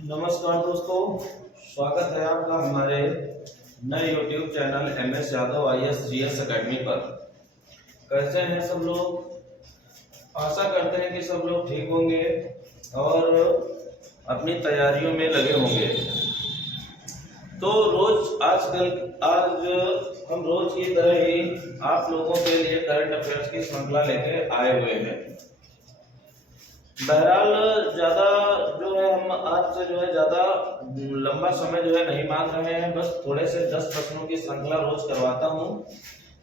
नमस्कार दोस्तों, स्वागत है आपका हमारे नए YouTube channel MS Yadav IAS GS academy पर। कैसे हैं सब लोग? आशा करते हैं कि सब लोग ठीक होंगे और अपनी तैयारियों में लगे होंगे। तो आज हम रोज की तरह ही आप लोगों के लिए करंट अफेयर्स की श्रृंखला लेके आए हुए हैं। बहरहाल ज्यादा जो है हम आज से जो है ज्यादा लंबा समय जो है नहीं मांग रहे हैं, बस थोड़े से 10 प्रश्नों की श्रृंखला रोज करवाता हूं।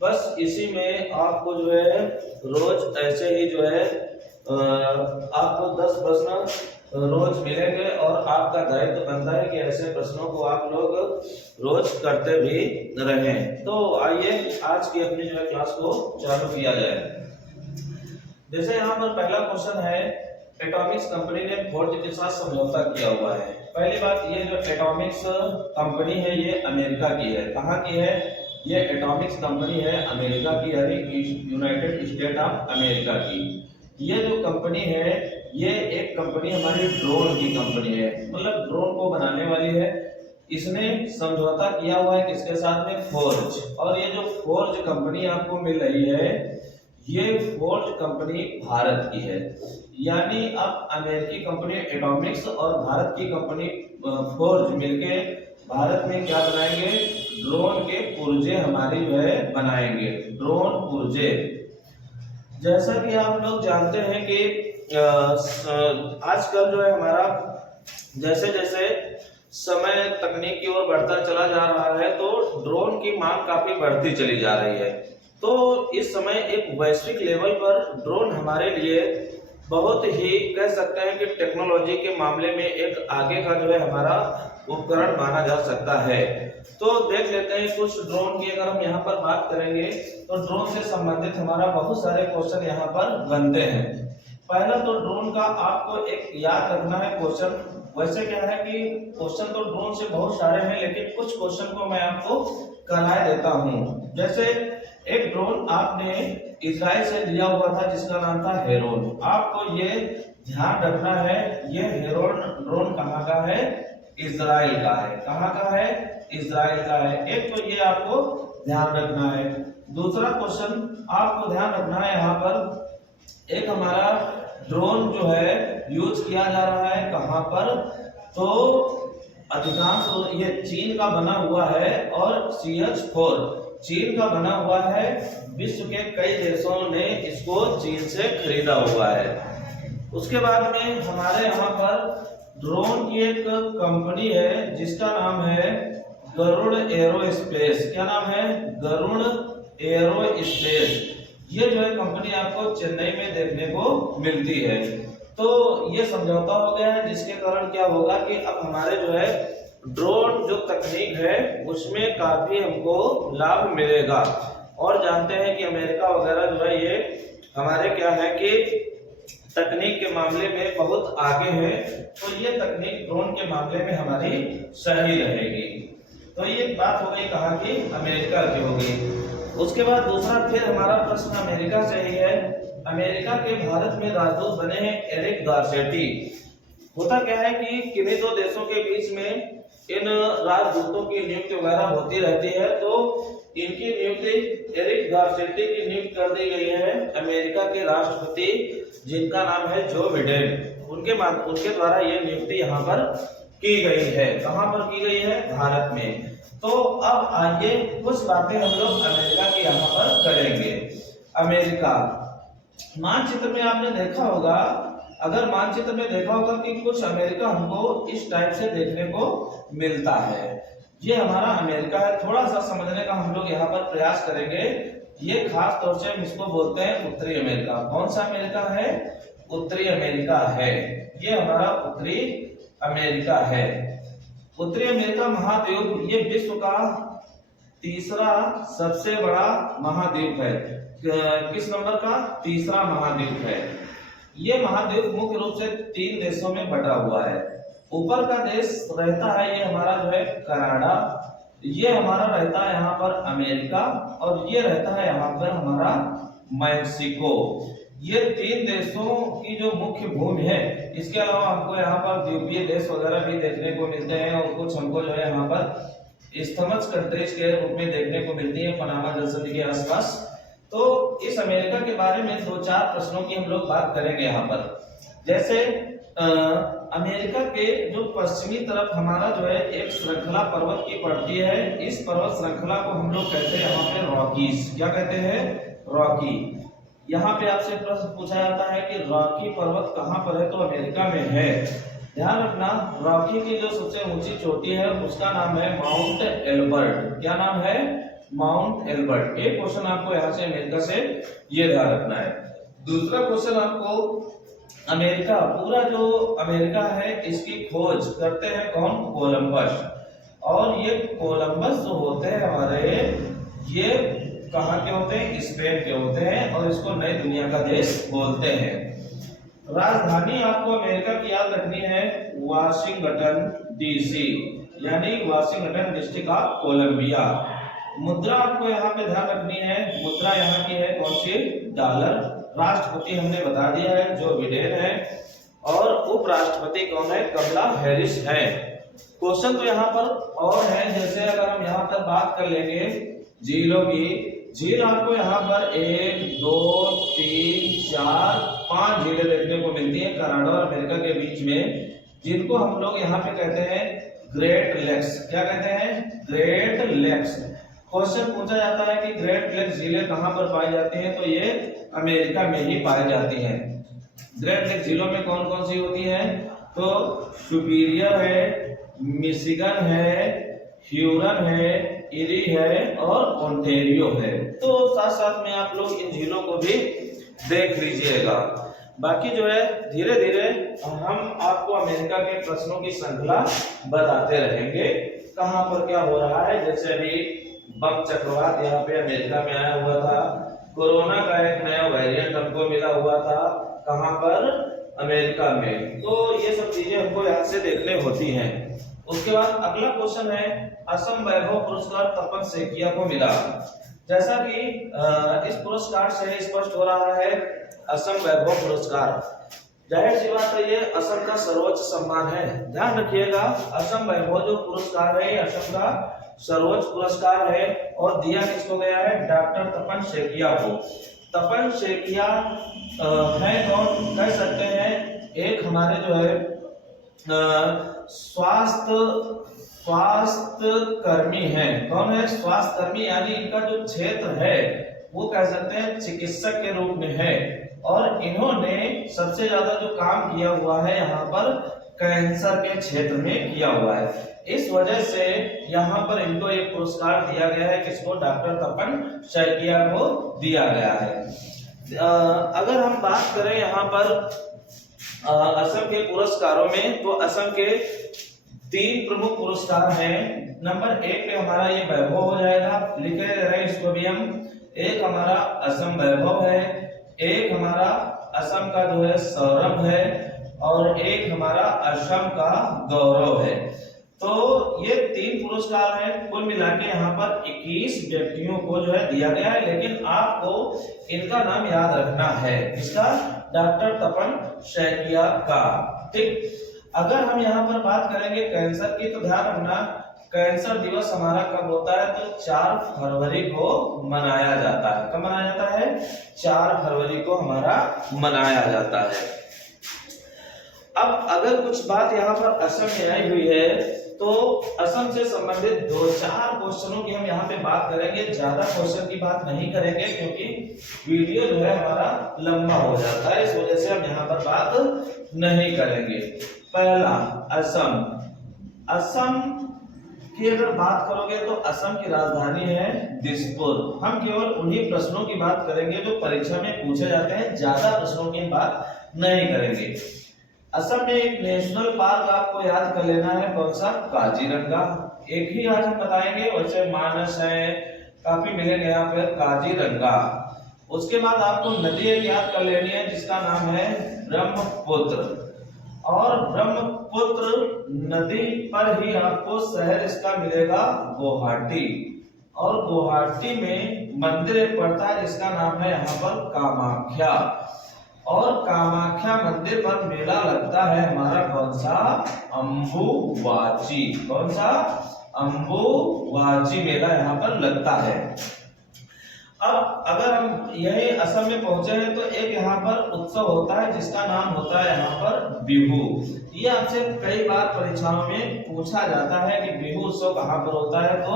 बस इसी में आपको जो है रोज ऐसे ही जो है आपको 10 प्रश्न रोज मिलेंगे और आपका दायित्व बनता है कि ऐसे प्रश्नों को आप लोग रोज करते भी रहें। तो आइए आज की अपनी जो है क्लास को चालू किया जाए। जैसे यहाँ पर पहला क्वेश्चन है, एटॉमिक्स कंपनी ने फोर्ज के साथ समझौता किया हुआ है। पहली बात, ये जो एटॉमिक्स कंपनी है ये अमेरिका की है। कहाँ की है? ये एटॉमिक्स कंपनी है अमेरिका की, यानी यूनाइटेड स्टेट ऑफ अमेरिका की। ये जो कंपनी है ये एक कंपनी हमारी ड्रोन की कंपनी है, मतलब ड्रोन को बनाने वाली है। इसने समझौता किया हुआ है किसके साथ में? फोर्ज। और ये जो फोर्ज कंपनी आपको मिल रही है ये फोर्ज कंपनी भारत की है। यानी अब अमेरिकी कंपनी एटॉमिक्स और भारत की कंपनी फोर्ज मिलके भारत में क्या बनाएंगे? ड्रोन के पुर्जे हमारी जो है बनाएंगे, ड्रोन पुर्जे। जैसा कि आप लोग जानते हैं कि आजकल जो है हमारा जैसे जैसे समय तकनीक की ओर बढ़ता चला जा रहा है तो ड्रोन की मांग काफी बढ़ती चली जा रही है। तो इस समय एक वैश्विक लेवल पर ड्रोन हमारे लिए बहुत ही कह सकते हैं कि टेक्नोलॉजी के मामले में एक आगे का जो है हमारा उपकरण माना जा सकता है। तो देख लेते हैं कुछ ड्रोन की। अगर हम यहाँ पर बात करेंगे तो ड्रोन से संबंधित हमारा बहुत सारे क्वेश्चन यहाँ पर बनते हैं। पहला तो ड्रोन का आपको एक याद रखना है क्वेश्चन। वैसे क्या है कि क्वेश्चन तो ड्रोन से बहुत सारे हैं, लेकिन कुछ क्वेश्चन को मैं आपको कराए देता हूँ। जैसे एक ड्रोन आपने इजराइल से लिया हुआ था जिसका नाम था हेरोन। आपको ये ध्यान रखना है ये हेरोन ड्रोन कहाँ का है? इजराइल का है। कहाँ का है? इजराइल का है। एक तो ये आपको ध्यान रखना है। दूसरा क्वेश्चन आपको ध्यान रखना है, यहाँ पर एक हमारा ड्रोन जो है यूज किया जा रहा है कहाँ पर? तो अधिकांश ये चीन का बना हुआ है और CH-4 चीन का बना हुआ है। विश्व के कई देशों ने इसको चीन से खरीदा हुआ है। उसके बाद में हमारे यहाँ पर ड्रोन की एक कंपनी है जिसका नाम है गरुड़ एरोस्पेस। क्या नाम है? गरुड़ एरोस्पेस। ये जो है कंपनी आपको चेन्नई में देखने को मिलती है। तो ये समझौता हो गया है जिसके कारण क्या होगा कि अब हमारे जो है ड्रोन जो तकनीक है उसमें काफी हमको लाभ मिलेगा। और जानते हैं कि अमेरिका वगैरह जो है ये हमारे क्या है कि तकनीक के मामले में बहुत आगे है। तो ये तकनीक ड्रोन के मामले में हमारी सही रहेगी। तो ये बात हो गई कहाँ की? अमेरिका की होगी। उसके बाद दूसरा फिर हमारा प्रश्न अमेरिका से ही है। अमेरिका के भारत में राजदूत बने हैं एरिक गारसेटी। होता क्या है कि किन्हीं दो देशों के बीच में इन राजदूतों की नियुक्ति वगैरह होती रहती है। तो इनकी नियुक्ति एरिक गारसेटी की नियुक्ति कर दी गई है अमेरिका के राष्ट्रपति जिनका नाम है जो बिडेन। उनके द्वारा ये नियुक्ति यहाँ पर की गई है। कहाँ पर की गई है? भारत में। तो अब आइए कुछ बातें हम लोग अमेरिका की यहाँ पर करेंगे। अमेरिका मानचित्र में आपने देखा होगा, अगर मानचित्र में देखा होगा कि कुछ अमेरिका हमको इस टाइप से देखने को मिलता है। ये हमारा अमेरिका है। थोड़ा सा समझने का हम लोग यहाँ पर प्रयास करेंगे। ये खास तौर से हम इसको बोलते हैं उत्तरी अमेरिका। कौन सा अमेरिका है? उत्तरी अमेरिका है। ये हमारा उत्तरी अमेरिका है। उत्तरी अमेरिका महाद्वीप ये विश्व का तीसरा सबसे बड़ा महाद्वीप है। किस नंबर का? तीसरा महाद्वीप है। ये महाद्वीप मुख्य रूप से 3 देशों में बटा हुआ है। ऊपर का देश रहता है ये हमारा जो है कनाडा, ये हमारा रहता है यहाँ पर अमेरिका, और ये रहता है यहाँ पर हमारा मैक्सिको। ये तीन देशों की जो मुख्य भूमि है, इसके अलावा हमको यहाँ पर द्वीपीय देश वगैरह भी देखने को मिलते हैं और कुछ हमको जो है यहाँ पर इस्थमस कंट्रीज के रूप में देखने को मिलती है पनामा जल संधि के आसपास। तो इस अमेरिका के बारे में दो चार प्रश्नों की हम लोग बात करेंगे यहाँ पर। जैसे अमेरिका के जो पश्चिमी तरफ हमारा जो है एक श्रृंखला पर्वत की पड़ती है, इस पर्वत श्रृंखला को हम लोग कहते हैं यहाँ पे रॉकीज। क्या कहते हैं? रॉकी। यहाँ पे आपसे प्रश्न पूछा जाता है कि रॉकी पर्वत कहाँ पर है, तो अमेरिका में है। ध्यान रखना, रॉकी की जो सबसे ऊंची चोटी है उसका नाम है माउंट एल्बर्ट। क्या नाम है? Mount Elbert. एक क्वेश्चन आपको यहाँ से अमेरिका से ये ध्यान रखना है। दूसरा क्वेश्चन आपको, अमेरिका, पूरा जो अमेरिका है इसकी खोज करते हैं कौन? कोलंबस। और ये कोलंबस जो होते हैं हमारे, ये कहाँ के होते हैं? स्पेन के होते हैं और इसको नई दुनिया का देश बोलते हैं। राजधानी आपको अमेरिका की याद रखनी है वाशिंगटन डीसी, यानी वाशिंगटन डिस्ट्रिक्ट ऑफ कोलंबिया। मुद्रा आपको यहाँ पे ध्यान रखनी है, मुद्रा यहाँ की है कौन सी? डॉलर। राष्ट्रपति हमने बता दिया है जो बिडेन है, और उपराष्ट्रपति कौन है? कमला हैरिस है। क्वेश्चन तो यहाँ पर और है, जैसे अगर हम यहाँ पर बात कर लेंगे झीलों की, झील आपको यहाँ पर 1 2 3 4 5 झीलें देखने को मिलती है कनाडा और अमेरिका के बीच में, जिनको हम लोग यहाँ पे कहते हैं ग्रेट लेक्स। क्या कहते हैं? Great lakes. क्वेश्चन पूछा जाता है कि ग्रेट लेक्स झीलें कहाँ पर पाई जाती हैं, तो ये अमेरिका में ही पाई जाती हैं। ग्रेट लेक्स झीलों में कौन कौन सी होती हैं? तो सुपीरियर है, मिशिगन है, ह्यूरन है, इरी है और ओंटेरियो है। तो साथ साथ में आप लोग इन झीलों को भी देख लीजिएगा। बाकी जो है धीरे धीरे हम आपको अमेरिका के प्रश्नों की श्रृंखला बताते रहेंगे, कहाँ पर क्या हो रहा है। जैसे अभी बम चक्रवात यहाँ पे अमेरिका में आया हुआ था, कोरोना का एक नया वेरिएंट हमको मिला हुआ था, कहाँ पर? अमेरिका में। तो ये सब चीजें हमको यहाँ से देखने होती हैं। उसके बाद अगला क्वेश्चन है, असम वैभव पुरस्कार तपन सेकिया को मिला। जैसा कि इस पुरस्कार से स्पष्ट हो रहा है, असम वैभव पुरस्कार, जाहिर सी बात है ये असम का सर्वोच्च सम्मान है। ध्यान रखिएगा, असम वैभव जो पुरस्कार है ये असम का सर्वोच्च पुरस्कार है और दिया किसको गया है? डॉक्टर तपन सेकिया को। तपन सेकिया है कौन? कह सकते हैं एक हमारे जो है स्वास्थ्य कर्मी है। कौन है? स्वास्थ्य कर्मी, यानी इनका जो क्षेत्र है वो कह सकते हैं चिकित्सक के रूप में है, और इन्होंने सबसे ज्यादा जो काम किया हुआ है यहाँ पर कैंसर के क्षेत्र में किया हुआ है। इस वजह से यहाँ पर इनको एक पुरस्कार दिया गया है। किसको? डॉक्टर तपन सेकिया को दिया गया है। अगर हम बात करें यहाँ पर असम के पुरस्कारों में, तो असम के 3 प्रमुख पुरस्कार हैं। नंबर 1 पे हमारा ये वैभव हो जाएगा, लिखे रहे इसको भी हम। एक हमारा असम वैभव है, एक हमारा असम का जो है सौरभ है, और एक हमारा असम का गौरव है। तो ये 3 पुरस्कार हैं। कुल मिला के यहाँ पर 21 व्यक्तियों को जो है दिया गया है, लेकिन आपको इनका नाम याद रखना है। इसका? डॉक्टर तपन सेकिया का। ठीक। अगर हम यहाँ पर बात करेंगे कैंसर की, तो ध्यान रखना कैंसर दिवस हमारा कब होता है? तो 4 फरवरी को मनाया जाता है। कब मनाया जाता है? 4 फरवरी को हमारा मनाया जाता है। अब अगर कुछ बात यहाँ पर असम में आई हुई है, तो असम से संबंधित 2-4 क्वेश्चनों की हम यहाँ पे बात करेंगे। ज्यादा क्वेश्चन की बात नहीं करेंगे क्योंकि वीडियो जो है हमारा लंबा हो जाता है, इस वजह से हम यहाँ पर बात नहीं करेंगे। पहला, असम। असम की अगर बात करोगे तो असम की राजधानी है दिसपुर। हम केवल उन्हीं प्रश्नों की बात करेंगे जो परीक्षा में पूछे जाते हैं, ज्यादा प्रश्नों की बात नहीं करेंगे। असम में एक नेशनल पार्क आपको याद कर लेना है, कौन सा? काजीरंगा। एक ही आज हम बताएंगे, वैसे मानस है, काफी मिलेंगे यहाँ पे काजीरंगा। उसके बाद आपको नदी एक याद कर लेनी है जिसका नाम है ब्रह्मपुत्र, और ब्रह्मपुत्र नदी पर ही आपको शहर इसका मिलेगा गुवाहाटी, और गुवाहाटी में मंदिर एक पड़ता है जिसका नाम है यहाँ पर कामाख्या। और कामाख्या मंदिर पर मेला लगता है हमारा कौन सा, अम्बुबाची। कौन सा, अम्बुबाची मेला यहाँ पर लगता है। अब अगर हम यही असम में पहुंचे हैं तो एक यहाँ पर उत्सव होता है जिसका नाम होता है यहाँ पर बिहू। ये आपसे कई बार परीक्षाओं में पूछा जाता है कि बिहू उत्सव कहाँ पर होता है, तो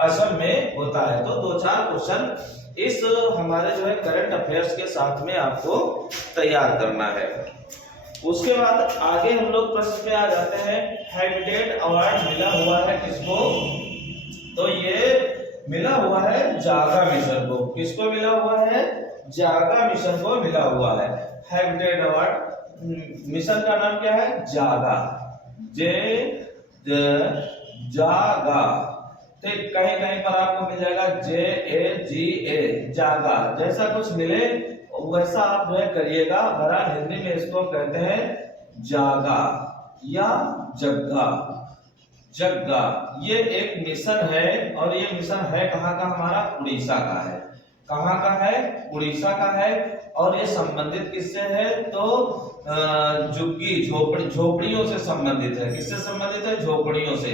असम में होता है। तो 2-4 क्वेश्चन इस हमारे जो है करंट अफेयर्स के साथ में आपको तैयार करना है। उसके बाद आगे हम लोग प्रश्न पे आ जाते हैं। हैबिटेट अवार्ड मिला हुआ है किसको, तो ये मिला हुआ है जागा मिशन को। किसको मिला हुआ है, जागा मिशन को मिला हुआ है हैबिटेट अवार्ड। मिशन का नाम क्या है, जागा, जागा। तो कहीं कहीं पर आपको मिल जाएगा JAGA, जागा। जैसा कुछ मिले वैसा आप जो है करिएगा। बहरहाल हिंदी में इसको कहते हैं जागा या जग्गा। जग्गा ये एक मिशन है और ये मिशन है कहाँ का, हमारा उड़ीसा का है। कहाँ का है, उड़ीसा का है। और ये संबंधित किससे है, तो झुग्गी झोपड़ियों से संबंधित है। किससे संबंधित है, झोपड़ियों से।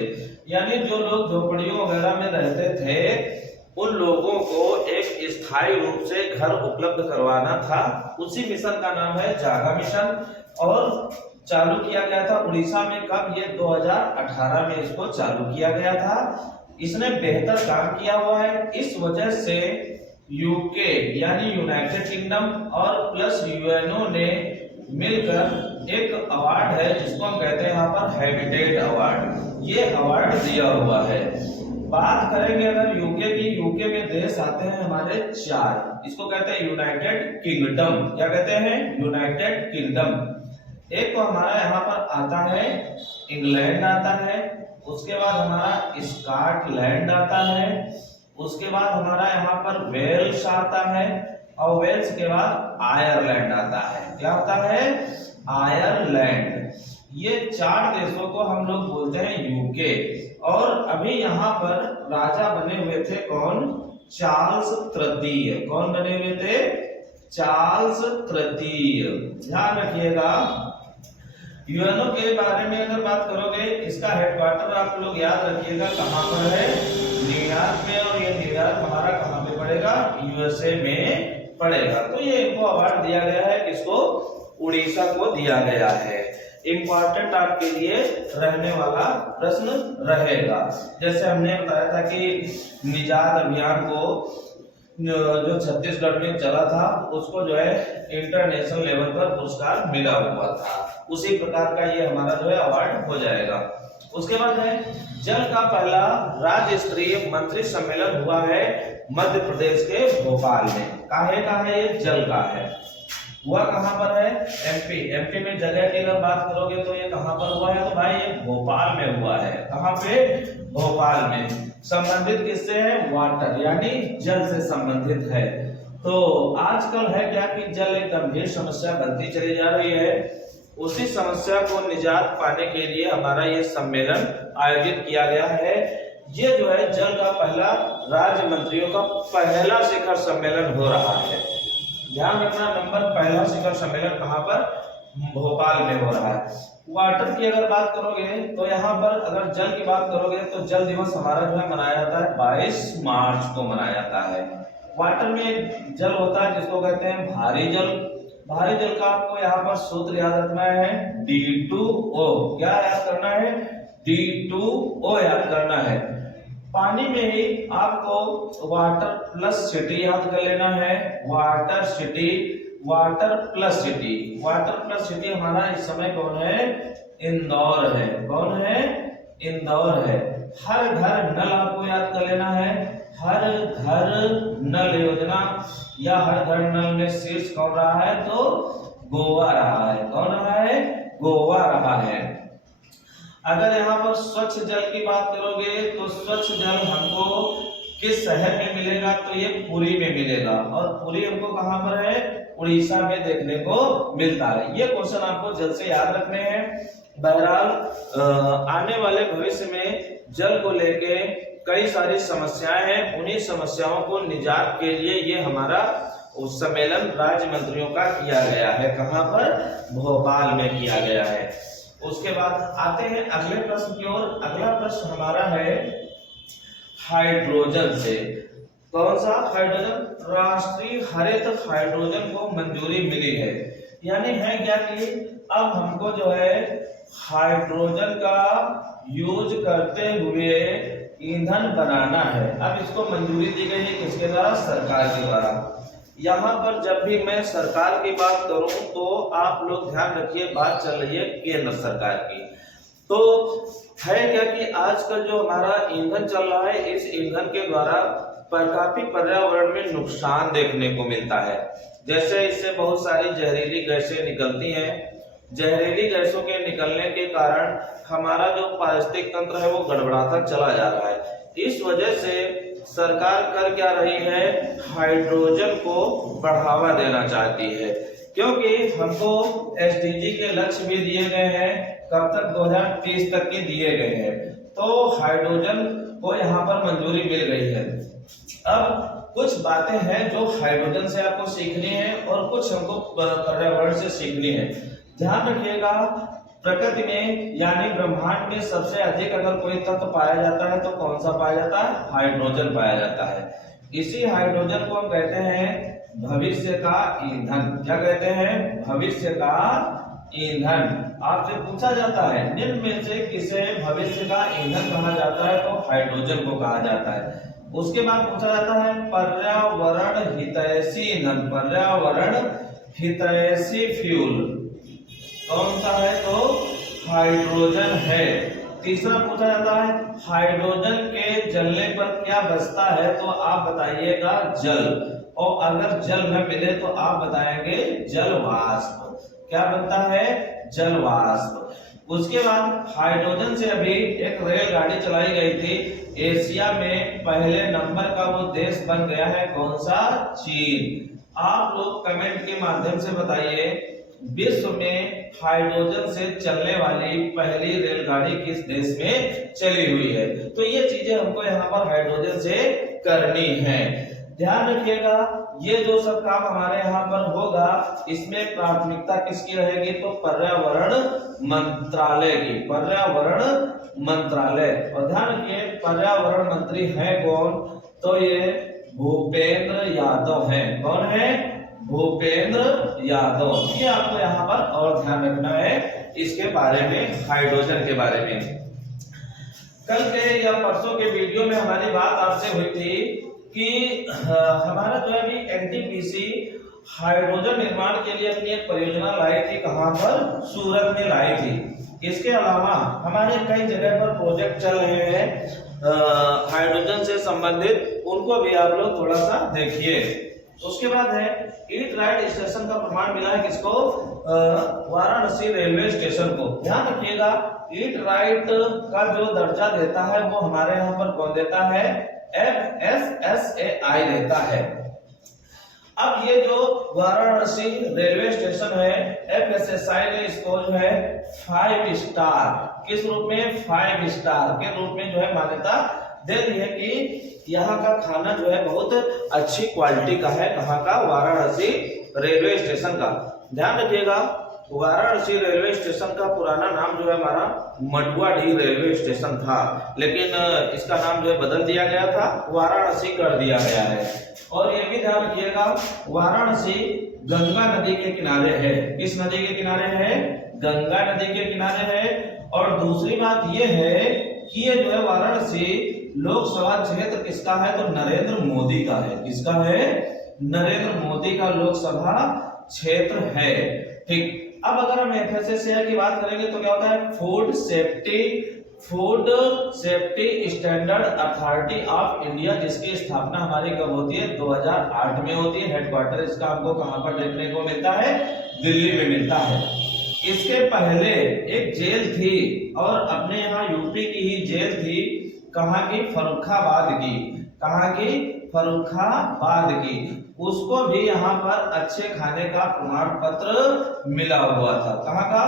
यानी जो लोग झोपड़ियों वगैरह में रहते थे उन लोगों को एक स्थायी रूप से घर उपलब्ध करवाना था। उसी मिशन का नाम है जागा मिशन और चालू किया गया था उड़ीसा में। कब, ये 2018 में इसको चालू किया गया था। इसने बेहतर काम किया हुआ है। इस वजह से यूके यानी यूनाइटेड किंगडम और प्लस यूएनओ ने मिलकर एक अवार्ड है जिसको हम कहते हैं यहाँ पर हैबिटेट अवार्ड। ये अवार्ड दिया हुआ है। बात करेंगे अगर यूके की, यूके में देश आते हैं हमारे 4। इसको कहते हैं यूनाइटेड किंगडम। क्या कहते हैं, यूनाइटेड किंगडम। एक तो हमारा यहाँ पर आता है इंग्लैंड आता है, उसके बाद हमारा स्कॉटलैंड आता है, उसके बाद हमारा यहाँ पर वेल्स आता है और वेल्स के बाद आयरलैंड आता है। क्या होता है, आयरलैंड। ये 4 देशों को हम लोग बोलते हैं यूके। और अभी यहाँ पर राजा बने हुए थे कौन, चार्ल्स तृतीय। कौन बने हुए थे, चार्ल्स तृतीय। ध्यान रखिएगा। यूएनओ के बारे में अगर बात करोगे, इसका हेडक्वार्टर आप लोग याद रखिएगा कहाँ पर है, न्यूयॉर्क में। और ये न्यूयॉर्क हमारा कहाँ पे पड़ेगा, यूएसए में पड़ेगा। तो ये इनको अवार्ड दिया गया है, किसको, उड़ीसा को दिया गया है। इंपॉर्टेंट आपके लिए रहने वाला प्रश्न रहेगा। जैसे हमने बताया था कि निजात अभियान को जो छत्तीसगढ़ में चला था उसको जो है इंटरनेशनल लेवल पर पुरस्कार मिला हुआ था। उसी प्रकार का ये हमारा जो है अवार्ड हो जाएगा। उसके बाद है जल का पहला राज्य स्तरीय मंत्री सम्मेलन हुआ है मध्य प्रदेश के भोपाल में। काहे का है ये, जल का है। हुआ कहां पर है, एमपी में। जगह की अगर बात करोगे तो ये कहां पर हुआ है, तो भाई ये भोपाल में हुआ है। कहां पे, भोपाल में। संबंधित किससे है, वाटर यानी जल से संबंधित है। तो आजकल है क्या कि जल एक गंभीर समस्या बनती चली जा रही है। उसी समस्या को निजात पाने के लिए हमारा ये सम्मेलन आयोजित किया गया है। ये जो है जल का पहला राज्य मंत्रियों का पहला शिखर सम्मेलन हो रहा है। ध्यान रखना, नंबर पहला शिखर सम्मेलन कहां पर, भोपाल में हो रहा है। वाटर की अगर बात करोगे तो यहाँ पर अगर जल की बात करोगे तो जल दिवस हमारा जो है मनाया जाता है 22 मार्च को मनाया जाता है। वाटर में जल होता है जिसको कहते हैं भारी जल। भारी जल का आपको यहाँ पर सूत्र याद रखना है, D2O। क्या याद करना है, D2O याद करना है। पानी में ही आपको वाटर प्लस सिटी याद कर लेना है, water city, water plus city. Water plus city हमारा इस समय कौन है, इंदौर है। कौन है, इंदौर है। हर घर नल आपको याद कर लेना है, हर घर नल योजना या हर घर नल में शीर्ष कौन रहा है, तो गोवा रहा है। कौन रहा है, गोवा रहा है। अगर यहाँ पर स्वच्छ जल की बात करोगे तो स्वच्छ जल हमको किस शहर में मिलेगा, तो ये पुरी में मिलेगा। और पुरी हमको कहाँ पर है, उड़ीसा में देखने को मिलता है। ये क्वेश्चन आपको जल से याद रखने हैं। बहरहाल आने वाले भविष्य में जल को लेके कई सारी समस्याएं हैं। उन्हीं समस्याओं को निजात के लिए ये हमारा उस सम्मेलन राज्य मंत्रियों का किया गया है। कहां पर? भोपाल में किया गया है। उसके बाद आते हैं अगले प्रश्न की ओर। अगला प्रश्न हमारा है हाइड्रोजन से। कौन सा हाइड्रोजन? राष्ट्रीय हरित हाइड्रोजन को मंजूरी मिली है। यानी है क्या कि अब हमको जो है हाइड्रोजन का यूज करते हुए ईंधन बनाना है। अब इसको मंजूरी दी गई है किसके द्वारा? सरकार के द्वारा। यहाँ पर जब भी मैं सरकार की बात करूं तो आप लोग ध्यान रखिए, बात चल रही है केंद्र सरकार की। तो है क्या कि आजकल जो हमारा ईंधन चल रहा है, इस ईंधन के द्वारा काफी पर्यावरण में नुकसान देखने को मिलता है। जैसे इससे बहुत सारी जहरीली गैसें निकलती हैं। जहरीली गैसों के निकलने के कारण हमारा जो पारिस्थितिक तंत्र है वो गड़बड़ाता चला जा रहा है। इस वजह से सरकार कर क्या रही है? हाइड्रोजन को बढ़ावा देना चाहती है, क्योंकि हमको एसडीजी के लक्ष्य भी दिए गए हैं, कब तक? 2030 तक के दिए गए हैं। तो हाइड्रोजन को यहाँ पर मंजूरी मिल गई है। अब कुछ बातें हैं जो हाइड्रोजन से आपको सीखनी है और कुछ हमको पर्यावरण से सीखनी है। ध्यान रखिएगा, प्रकृति में यानी ब्रह्मांड में सबसे अधिक अगर कोई तत्व पाया जाता है तो कौन सा पाया जाता है? हाइड्रोजन पाया जाता है। इसी हाइड्रोजन को हम कहते हैं भविष्य का ईंधन। क्या कहते हैं? भविष्य का ईंधन। आपसे पूछा जाता है निम्न में से किसे भविष्य का ईंधन कहा जाता है? तो हाइड्रोजन को कहा जाता है। उसके बाद पूछा जाता है पर्यावरण हितैषी ईंधन। पर्यावरण हितैषी फ्यूल कौन सा है? तो हाइड्रोजन है। तीसरा पूछा जाता है हाइड्रोजन के जलने पर क्या बचता है? तो आप बताइएगा जल, और अगर जल न मिले तो आप बताएंगे जल वाष्प। क्या बनता है? जल वाष्प। उसके बाद हाइड्रोजन से अभी एक रेलगाड़ी चलाई गई थी, एशिया में पहले नंबर का वो देश बन गया है। कौन सा? चीन। आप लोग कमेंट के माध्यम से बताइए विश्व में हाइड्रोजन से चलने वाली पहली रेलगाड़ी किस देश में चली हुई है? तो ये चीजें हमको यहाँ पर हाइड्रोजन से करनी है। ध्यान रखिएगा, ये जो सब काम हमारे यहाँ पर होगा इसमें प्राथमिकता किसकी रहेगी? तो पर्यावरण मंत्रालय की। पर्यावरण मंत्रालय। और ध्यान रखिए पर्यावरण मंत्री है कौन? तो ये भूपेंद्र यादव है। कौन है? भूपेंद्र यादव। ये आपको यहाँ पर और ध्यान रखना है इसके बारे में, हाइड्रोजन के बारे में। कल के या परसों के वीडियो में हमारी बात आपसे हुई थी कि हमारा जो है अभी एनटीपीसी हाइड्रोजन निर्माण के लिए अपनी एक परियोजना लाई थी। कहां पर? सूरत में लाई थी। इसके अलावा हमारे कई जगह पर प्रोजेक्ट चल रहे हैं हाइड्रोजन से संबंधित, उनको भी आप लोग थोड़ा सा देखिए। उसके बाद है ईट राइट स्टेशन का प्रमाण मिला है किसको? वाराणसी रेलवे स्टेशन को। ध्यान रखिएगा ईट राइट का जो दर्जा देता है वो हमारे यहाँ पर कौन देता है? FSSAI देता है। अब ये जो वाराणसी रेलवे स्टेशन है, FSSAI ने इसको जो है 5 स्टार, किस रूप में? 5 स्टार के रूप में जो है मान्यता दे दी है कि यहाँ का खाना जो है बहुत अच्छी क्वालिटी का है। कहाँ का? वाराणसी रेलवे स्टेशन का। ध्यान रखिएगा वाराणसी रेलवे स्टेशन का पुराना नाम जो है हमारा मडुआडीह रेलवे स्टेशन था, लेकिन इसका नाम जो है बदल दिया गया था, वाराणसी कर दिया गया है। और ये भी ध्यान रखिएगा वाराणसी गंगा नदी के किनारे है। किस नदी के किनारे है? गंगा नदी के किनारे है। और दूसरी बात ये है कि ये जो है वाराणसी लोकसभा क्षेत्र किसका है? तो नरेंद्र मोदी का है। किसका है? नरेंद्र मोदी का लोकसभा क्षेत्र है। ठीक। अब अगर हम FSSAI की बात करेंगे तो क्या होता है? Food safety standard authority of India, जिसकी स्थापना हमारी कब होती है? 2008 में होती है। हेडक्वार्टर इसका हमको कहां पर देखने को मिलता है? दिल्ली में मिलता है। इसके पहले एक जेल थी और अपने यहाँ यूपी की ही जेल थी। कहाँ की? फर्रुखाबाद की। कहाँ की? फर्रुखाबाद की। उसको भी यहाँ पर अच्छे खाने का प्रमाण पत्र मिला हुआ था। कहाँ का?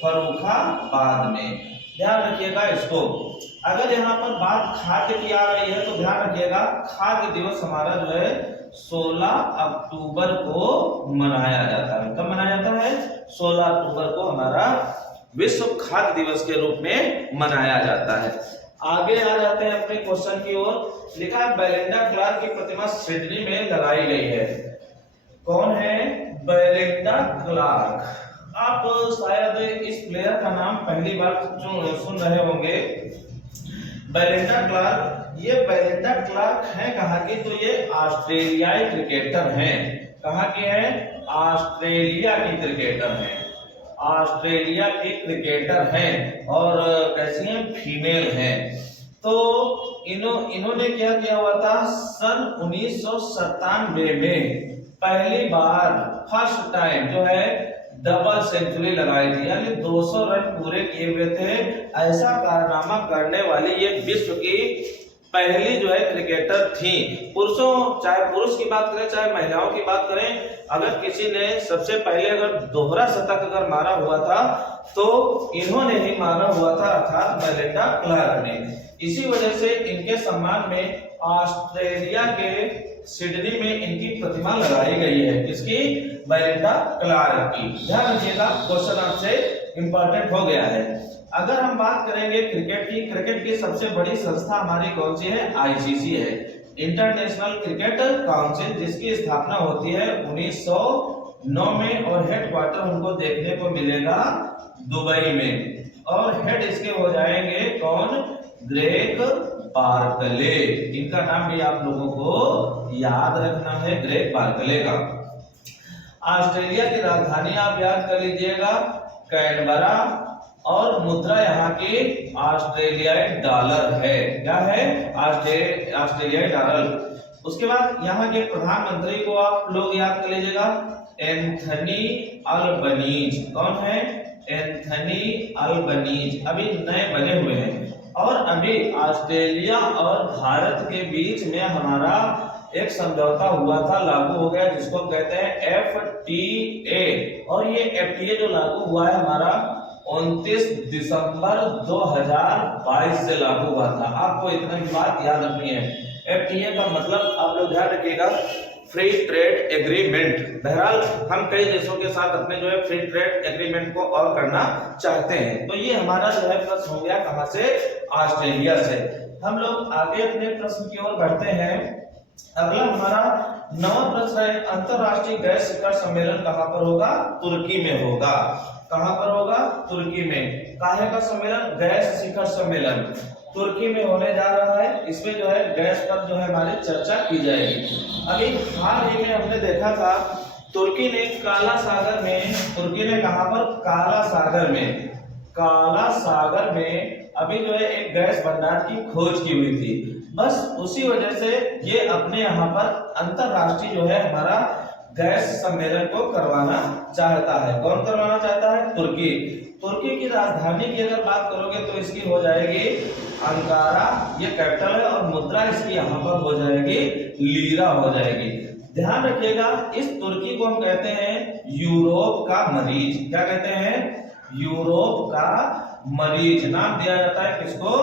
फर्रुखाबाद में। ध्यान रखिएगा इसको। अगर यहाँ पर बात खाद्य की आ रही है तो ध्यान रखिएगा खाद्य दिवस हमारा जो है 16 अक्टूबर को मनाया जाता है। कब मनाया जाता है? 16 अक्टूबर को हमारा विश्व खाद्य दिवस के रूप में मनाया जाता है। आगे आ जाते हैं अपने क्वेश्चन की ओर। लिखा है बेलिंडा क्लार्क की प्रतिमा सिडनी में लगाई गई है। कौन है बेलिंडा क्लार्क? आप शायद इस प्लेयर का नाम पहली बार सुन रहे होंगे। बेलिंडा क्लार्क, ये बेलिंडा क्लार्क है कहाँ की? तो ये ऑस्ट्रेलियाई क्रिकेटर हैं। कहाँ की है? ऑस्ट्रेलिया की क्रिकेटर हैं। ऑस्ट्रेलिया की क्रिकेटर हैं और कैसी हैं? फीमेल हैं। तो इन्होंने क्या किया हुआ था? सन 1997 में पहली बार फर्स्ट टाइम जो है डबल सेंचुरी लगाई थी, यानी 200 रन पूरे किए हुए थे। ऐसा कारनामा करने वाली ये विश्व की पहली जो है क्रिकेटर थी। पुरुषों, चाहे पुरुष की बात करें चाहे महिलाओं की बात करें, अगर किसी ने सबसे पहले अगर दोहरा शतक अगर मारा हुआ था तो इन्होंने ही मारा हुआ था, अर्थात बेलिंडा क्लार्क ने। इसी वजह से इनके सम्मान में ऑस्ट्रेलिया के सिडनी में इनकी प्रतिमा लगाई गई है। किसकी? बेलिंडा क्लार्क की। ध्यान रखिएगा, क्वेश्चन आपसे इंपॉर्टेंट हो गया है। अगर हम बात करेंगे क्रिकेट की सबसे बड़ी संस्था हमारी कौन सी है? आईसीसी है, इंटरनेशनल क्रिकेट काउंसिल, जिसकी स्थापना होती है 1909 में और हेडक्वार्टर उनको देखने को मिलेगा दुबई में। और हेड इसके हो जाएंगे कौन? Greg Barclay. इनका नाम भी आप लोगों को याद रखना है, ग्रेग बार्कले का। ऑस्ट्रेलिया की राजधानी आप याद कर लीजिएगा, कैनबरा, और मुद्रा यहाँ की ऑस्ट्रेलियाई डॉलर है। क्या है? ऑस्ट्रेलियाई डॉलर। उसके बाद यहाँ के प्रधानमंत्री को आप लोग याद कर लीजिएगा, एंथनी अल्बनीज। कौन है? Anthony Albanese. अभी नए बने हुए हैं। और अभी ऑस्ट्रेलिया और भारत के बीच में हमारा एक समझौता हुआ था, लागू हो गया, जिसको कहते हैं FTA। और ये FTA जो लागू हुआ है हमारा 29 दिसंबर 2022 से लागू हुआ था। आपको इतना की बात याद रखनी है। FTA का मतलब आप लोग ध्यान रखिएगा, फ्री ट्रेड एग्रीमेंट। बहरहाल हम कई देशों के साथ अपने जो है फ्री ट्रेड एग्रीमेंट को और करना चाहते हैं। तो ये हमारा जो है प्रश्न हो गया कहां से? ऑस्ट्रेलिया से। हम लोग आगे अपने प्रश्न की ओर बढ़ते हैं। अगला हमारा 9वां प्रश्न है, अंतरराष्ट्रीय गैस शिखर सम्मेलन कहां पर होगा? तुर्की में होगा। कहां पर होगा? तुर्की में। काहे का सम्मेलन? गैस शिखर सम्मेलन तुर्की में होने जा रहा है। इसमें जो है गैस पर जो है हमारी चर्चा की जाएगी। अभी हाल ही में हमने देखा था तुर्की ने काला सागर में, तुर्की ने कहां पर? काला सागर में, काला सागर में अभी जो है एक गैस भंडार की खोज की हुई थी। बस उसी वजह से ये अपने यहाँ पर अंतरराष्ट्रीय जो है हमारा गैस सम्मेलन को करवाना चाहता है। कौन करवाना चाहता है? तुर्की। तुर्की की राजधानी की अगर बात करोगे तो इसकी हो जाएगी अंकारा, ये कैपिटल है, और मुद्रा इसकी यहाँ पर हो जाएगी लीरा हो जाएगी। ध्यान रखिएगा, इस तुर्की को हम कहते हैं यूरोप का मरीज। क्या कहते हैं? यूरोप का मरीज नाम दिया जाता है किसको?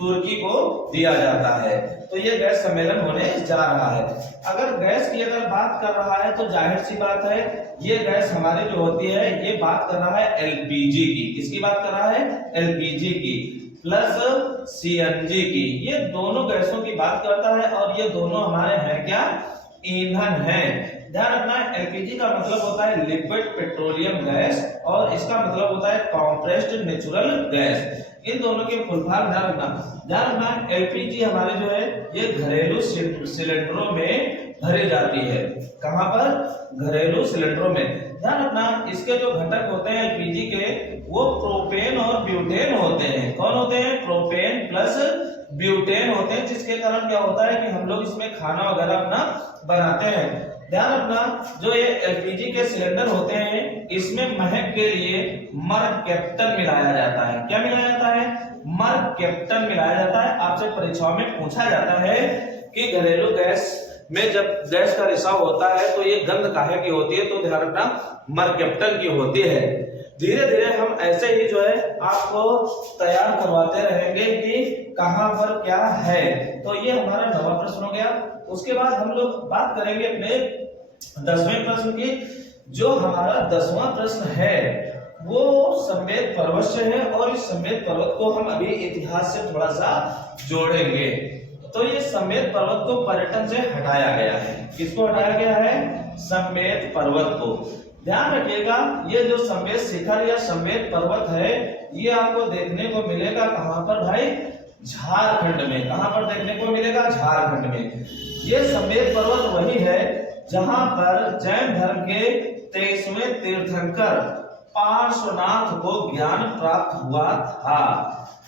तुर्की को दिया जाता है। तो ये गैस सम्मेलन होने जा रहा है। अगर गैस की अगर बात कर रहा है तो जाहिर सी बात है ये गैस हमारी जो होती है ये बात कर रहा है एलपीजी की। किसकी बात कर रहा है? एलपीजी की प्लस सीएनजी की। ये दोनों गैसों की बात करता है और ये दोनों हमारे हैं क्या? ईंधन है। ध्यान रखना, एलपीजी का मतलब होता है लिक्विड पेट्रोलियम गैस और इसका मतलब होता है कंप्रेस्ड नेचुरल गैस। इन दोनों के फुल फॉर्म ध्यान रखना। एलपीजी हमारे जो है ये घरेलू सिलेंडरों में भरी जाती है। कहां पर? घरेलू सिलेंडरों में। ध्यान रखना, इसके जो घटक होते हैं एलपीजी के वो प्रोपेन और ब्यूटेन होते हैं। कौन होते हैं? प्रोपेन प्लस ब्यूटेन होते हैं, जिसके कारण क्या होता है कि हम लोग इसमें खाना वगैरह अपना बनाते हैं। ध्यान रखना, जो ये एलपीजी के सिलेंडर होते हैं इसमें महक के लिए मरकैप्टन मिलाया जाता है। क्या मिलाया जाता है? मरकैप्टन मिलाया जाता है। आपसे परीक्षाओं में पूछा जाता है कि घरेलू गैस में जब गैस का रिसाव होता है तो ये गंध काहे की होती है? तो ध्यान रखना, मरकैप्टन की होती है। धीरे धीरे हम ऐसे ही जो है आपको तैयार करवाते रहेंगे कि कहां पर क्या है। तो ये हमारा 9वां प्रश्न हो गया। उसके बाद हम लोग बात करेंगे अपने 10वें प्रश्न की। जो हमारा 10वां प्रश्न है वो समेत पर्वत से है और इस समेत पर्वत को हम अभी इतिहास से थोड़ा सा जोड़ेंगे। तो ये समेत पर्वत को पर्यटन से हटाया गया है। किसको हटाया गया है? समेत पर्वत को। ध्यान रखिएगा, ये जो समेत शिखर या समेत पर्वत है ये आपको देखने को मिलेगा कहां पर भाई? झारखंड में। कहां पर देखने को मिलेगा? झारखंड में। ये समेत पर्वत वही है जहां पर जैन धर्म के 23वें तीर्थंकर पार्श्वनाथ को ज्ञान प्राप्त हुआ था।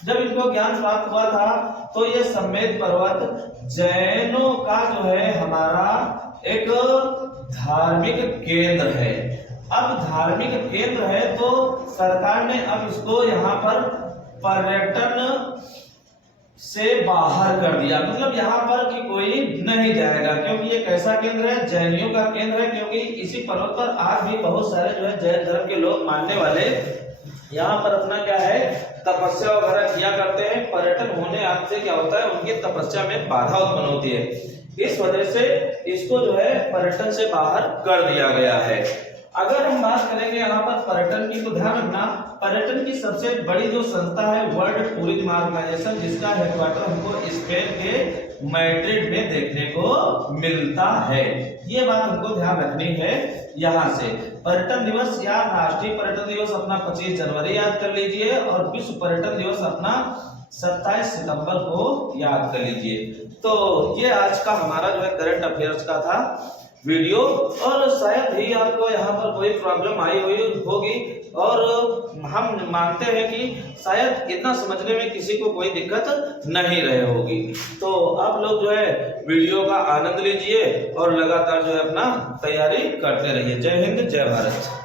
जब इनको ज्ञान प्राप्त हुआ था तो ये समेत पर्वत जैनों का जो है हमारा एक धार्मिक केंद्र है। अब धार्मिक केंद्र है तो सरकार ने अब इसको यहाँ पर पर्यटन से बाहर कर दिया। मतलब यहाँ पर कि कोई नहीं जाएगा, क्योंकि ये कैसा केंद्र है? जैनियों का केंद्र है। क्योंकि इसी पर्वत पर आज भी बहुत सारे जो है जैन धर्म के लोग मानने वाले यहाँ पर अपना क्या है तपस्या वगैरह किया करते हैं। पर्यटन होने से क्या होता है? उनकी तपस्या में बाधा उत्पन्न होती है। इस वजह से इसको जो है पर्यटन से बाहर कर दिया गया है। अगर हम बात करेंगे यहाँ पर पर्यटन की, तो ध्यान रखना पर्यटन की सबसे बड़ी जो संस्था है वर्ल्ड टूरिज्म ऑर्गेनाइजेशन, जिसका हेडक्वार्टर हमको स्पेन के मैड्रिड में देखने को मिलता है। ये बात हमको ध्यान रखनी है। यहाँ से पर्यटन दिवस या राष्ट्रीय पर्यटन दिवस अपना 25 जनवरी याद कर लीजिए और विश्व पर्यटन दिवस अपना 27 सितंबर को याद कर लीजिए। तो ये आज का हमारा जो है करंट अफेयर्स का था वीडियो, और शायद ही आपको यहाँ पर कोई प्रॉब्लम आई हुई होगी और हम मानते हैं कि शायद इतना समझने में किसी को कोई दिक्कत नहीं रहे होगी। तो आप लोग जो है वीडियो का आनंद लीजिए और लगातार जो है अपना तैयारी करते रहिए। जय हिंद, जय भारत।